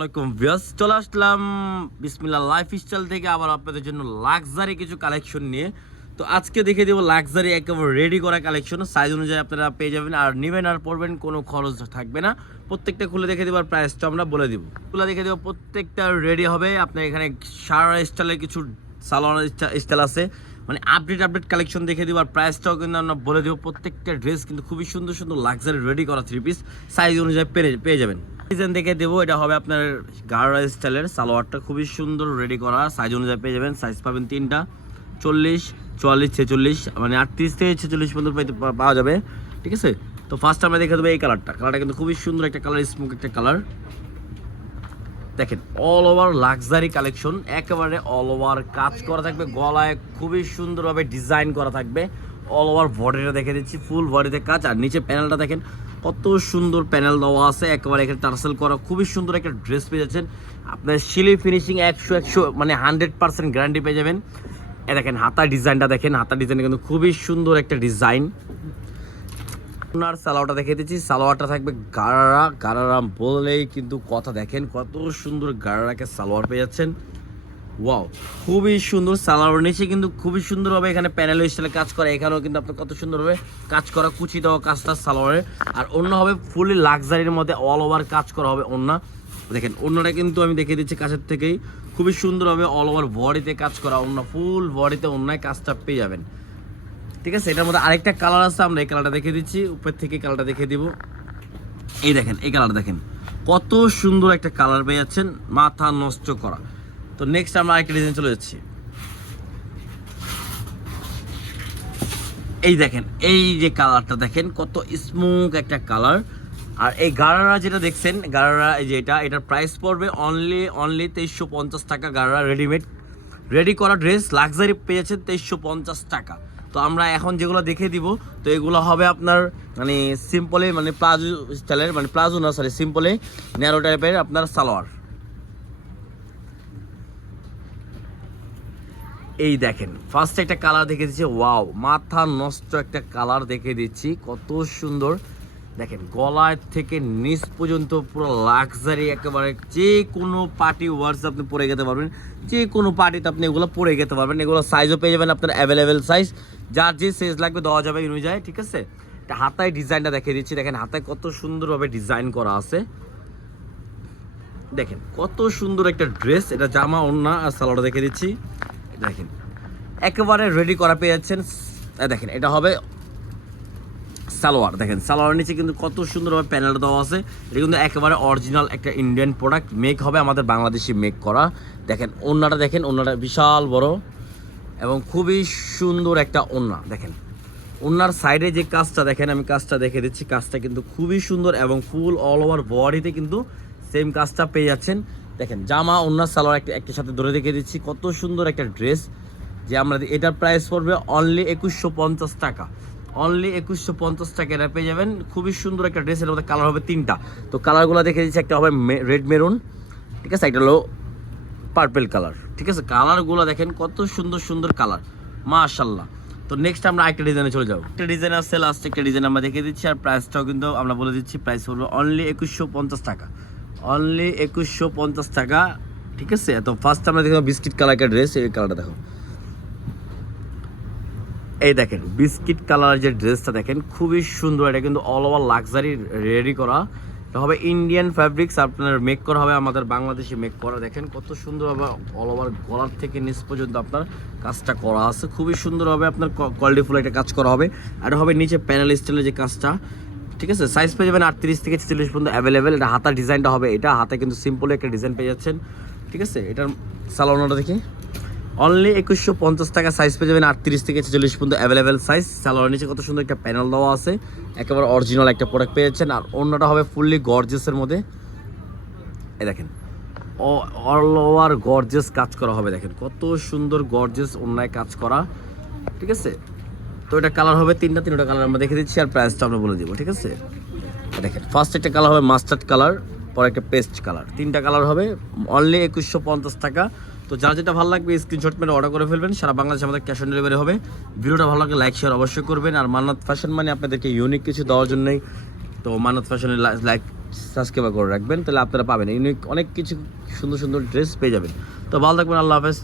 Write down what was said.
আলাইকুম ভিউয়ার্স, চলে আসলাম বিসমিল্লাহ লাইফস্টাইল থেকে আবার আপনাদের জন্য লাক্সারি কিছু কালেকশন নিয়ে। তো আজকে দেখে দেবো লাক্সারি একেবারে রেডি করা কালেকশন, সাইজ অনুযায়ী আপনারা পেয়ে যাবেন, আর নেবেন আর পড়বেন, কোনো খরচ থাকবে না। প্রত্যেকটা খুলে দেখে দেবো আর প্রাইসটা আমরা বলে দিব। খুলে দেখে দেবো, প্রত্যেকটা রেডি হবে। আপনার এখানে সারা স্টাইলের কিছু সালোয়ার স্টাইল আছে, মানে আপডেট কালেকশন দেখে দিব, আর প্রাইসটাও কিন্তু আমরা বলে দেবো। প্রত্যেকটা ড্রেস কিন্তু খুবই সুন্দর সুন্দর লাক্সারি রেডি করা 3 পিস সাইজ অনুযায়ী পেয়ে যাবেন। ডিজাইন দেখে দেবো, এটা হবে আপনার গাড়া স্টাইলের সালোয়ারটা, খুবই সুন্দর রেডি করা, সাইজ অনুযায়ী পেয়ে যাবেন। সাইজ পাবেন 3টা, 40, 44, 46, মানে 38 থেকে 46 পর্যন্ত পাওয়া যাবে, ঠিক আছে। তো ফার্স্ট আমরা দেখে দেবো এই কালারটা কিন্তু খুবই সুন্দর একটা কালার, স্মোক একটা কালার। দেখেন অল ওভার লাক্সারি কালেকশন, একেবারে অল ওভার কাজ করা থাকবে, গলায় খুবই সুন্দরভাবে ডিজাইন করা থাকবে। অল ওভার বডিটা দেখে দিচ্ছি, ফুল বডিতে কাজ, আর নিচে প্যানেলটা দেখেন কত সুন্দর প্যানেল দেওয়া আছে, একেবারে এখানে টার্সেল করা, খুবই সুন্দর একটা ড্রেস পেয়ে যাচ্ছেন। আপনার সিলি ফিনিশিং 100 মানে 100% গ্যারান্টি পেয়ে যাবেন। এ দেখেন হাতার ডিজাইনটা, দেখেন হাতার ডিজাইনটা কিন্তু খুবই সুন্দর একটা ডিজাইন। আপনার সালোয়ারটা দেখে দিচ্ছি, সালোয়ারটা থাকবে গারারা বললেই কিন্তু কথা, দেখেন কত সুন্দর গারারাকে সালোয়ার পেয়ে যাচ্ছেন। ওয়াও, খুবই সুন্দর সালোয়ার, নিচে কিন্তু খুবই সুন্দরভাবে এখানে প্যানেল স্টাইলে কাজ করা, এখানেও কিন্তু আপনার কত সুন্দরভাবে কাজ করা, কুচি দেওয়া কাজটা সালোয়ারে। আর অন্য হবে ফুলি লাক্সারির মধ্যে অল ওভার কাজ করা হবে ওন্না। দেখেন ওন্নাটা কিন্তু আমি দেখে দিচ্ছি কাছের থেকেই, খুবই সুন্দরভাবে অল ওভার বডিতে কাজ করা, অন্য ফুল বডিতে অন্যায় কাজটা পেয়ে যাবেন, ঠিক আছে। এটার মধ্যে আরেকটা কালার আছে, আমরা এই কালারটা দেখে দিচ্ছি, উপর থেকে কালারটা দেখে দিব। এই দেখেন এই কালার, দেখেন কত সুন্দর একটা কালার পেয়ে যাচ্ছেন, মাথা নষ্ট করা। তো নেক্সট আমরা আরেকটা ডিজাইন চলে যাচ্ছি। এই দেখেন এই যে কালারটা, দেখেন কত স্মুথ একটা কালার। আর এই গারারা যেটা দেখছেন, গারারা এই যে এটার প্রাইস পড়বে অনলি 2350 টাকা। গারারা রেডিমেড রেডি করা ড্রেস লাক্সারি পেয়েছেন 2350 টাকা। তো আমরা এখন যেগুলো দেখে দিব, তো এগুলো হবে আপনার মানে সিম্পলে, মানে প্লাজো স্টাইলের, মানে প্লাজো না সরি, সিম্পলে ন্যারো টাইপের আপনার সালোয়ার। এই দেখেন ফার্স্ট একটা কালার দেখে দিচ্ছি, ওয়াও মাথা নষ্ট একটা কালার দেখে দিচ্ছি, কত সুন্দর। দেখেন গলায় থেকে নিচ পর্যন্ত পুরো লাক্সারি, একেবারে যে কোনো পার্টি ওয়ার্স আপনি পরে যেতে পারবেন, যে কোনো পার্টিতে আপনি এগুলো পরে যেতে পারবেন। এগুলো সাইজও পেয়ে যাবেন আপনার অ্যাভেলেবেল সাইজ, যার যে সাইজ লাগবে দেওয়া যাবে অনুযায়ী, ঠিক আছে। এটা হাতায় ডিজাইনটা দেখে দিচ্ছি, দেখেন হাতায় কত সুন্দরভাবে ডিজাইন করা আছে, দেখেন কত সুন্দর একটা ড্রেস। এটা জামা ওড়না আর সালোয়ার দেখে দিচ্ছি, দেখেন একেবারে রেডি করা পেয়ে যাচ্ছেন। দেখেন এটা হবে সালোয়ার, দেখেন সালোয়ার নিচে কিন্তু কত সুন্দরভাবে প্যানেল দেওয়া আছে। এটা কিন্তু একেবারে অরিজিনাল একটা ইন্ডিয়ান প্রোডাক্ট, মেক হবে আমাদের বাংলাদেশি মেক করা। দেখেন ওড়নাটা, দেখেন ওড়নাটা বিশাল বড় এবং খুবই সুন্দর একটা ওড়না। দেখেন ওড়নার সাইডে যে কাজটা দেখেন, আমি কাজটা দেখে দিচ্ছি, কাজটা কিন্তু খুবই সুন্দর এবং ফুল অল ওভার বডিতে কিন্তু সেম কাজটা পেয়ে যাচ্ছেন। দেখেন জামা ওড়নার সালোয়ার একটা সাথে ধরে দেখে দিচ্ছি, কত সুন্দর একটা ড্রেস। যে আমরা এটার প্রাইস পড়বে অনলি 2150 টাকা, অনলি 2150 টাকা এটা পেয়ে যাবেন। খুবই সুন্দর একটা ড্রেস, এর মধ্যে কালার হবে 3টা। তো কালারগুলো দেখে দিচ্ছি, একটা হবে রেড মেরুন, ঠিক আছে, একটা হলো পার্পেল কালার, ঠিক আছে। কালারগুলো দেখেন কত সুন্দর সুন্দর কালার, মাশাআল্লাহ। তো নেক্সট আমরা একটা ডিজাইনে চলে যাবো। একটা ডিজাইন আছে, লাস্ট একটা ডিজাইন আমরা দেখে দিচ্ছি, আর প্রাইসটাও কিন্তু আমরা বলে দিচ্ছি, প্রাইস পড়বে অনলি 2150 টাকা, অনলি 2150 টাকা, ঠিক আছে। তো ফার্স্ট আমরা দেখো বিস্কিট কালার একটা ড্রেস, এই কালারটা দেখো, এই দেখেন বিস্কিট কালার যে ড্রেসটা দেখেন খুবই সুন্দর। এটা কিন্তু অল ওভার লাক্সারি রেডি করা, এটা হবে ইন্ডিয়ান ফ্যাব্রিক্স, আপনার মেক করা হবে আমাদের বাংলাদেশি মেক করা। দেখেন কত সুন্দরভাবে অল ওভার গলার থেকে নিচ পর্যন্ত আপনার কাজটা করা আছে, খুবই সুন্দরভাবে আপনার কোয়ালিটি ফুল একটা কাজ করা হবে। আর হবে নিচে প্যানেল স্টাইলের যে কাজটা, ঠিক আছে। সাইজ পেয়ে যাবেন 38 থেকে 46 পর্যন্ত অ্যাভেলেবেল। এটা হাতার ডিজাইনটা হবে, এটা হাতে কিন্তু সিম্পল একটা ডিজাইন পেয়ে যাচ্ছেন, ঠিক আছে। এটার সালোয়ারটা দেখি, অনলি 2150 টাকা, সাইজ পেয়ে যাবেন 38 থেকে 46 পর্যন্ত অ্যাভেলেবেল সাইজ। সালোয়ার নিচে কত সুন্দর একটা প্যানেল দেওয়া আছে, একেবারে অরিজিনাল একটা প্রোডাক্ট পেয়েছেন। আর অন্যটা হবে ফুললি গর্জিয়াসের মধ্যে, এই দেখেন অল ওভার গর্জিয়াস কাজ করা হবে, দেখেন কত সুন্দর গর্জিয়াস অন্যায় কাজ করা, ঠিক আছে। তো এটা কালার হবে 3টা কালার আমরা দেখে দিচ্ছি, আর প্রাইসটা আমরা বলে দিব, ঠিক আছে। দেখেন ফার্স্ট একটা কালার হবে মাস্টার্ড কালার, পরে একটা পেস্ট কালার, 3টা কালার হবে, অনলি 2150 টাকা। তো যার যেটা ভালো লাগবে স্ক্রিনশট মেরে অর্ডার করে ফেলবেন, সারা বাংলাদেশে আমাদের ক্যাশ অন ডেলিভারি হবে। ভিডিওটা ভালো লাগলে লাইক শেয়ার অবশ্যই করবেন। আর মান্নাত ফ্যাশন মানে আপনাদেরকে ইউনিক কিছু দেওয়ার জন্যই, তো মান্নাত ফ্যাশনের লাইক সাবস্ক্রাইব করে রাখবেন, তাহলে আপনারা পাবেন ইউনিক অনেক কিছু সুন্দর সুন্দর ড্রেস পেয়ে যাবেন। তো ভালো থাকবেন, আল্লাহ হাফেজ।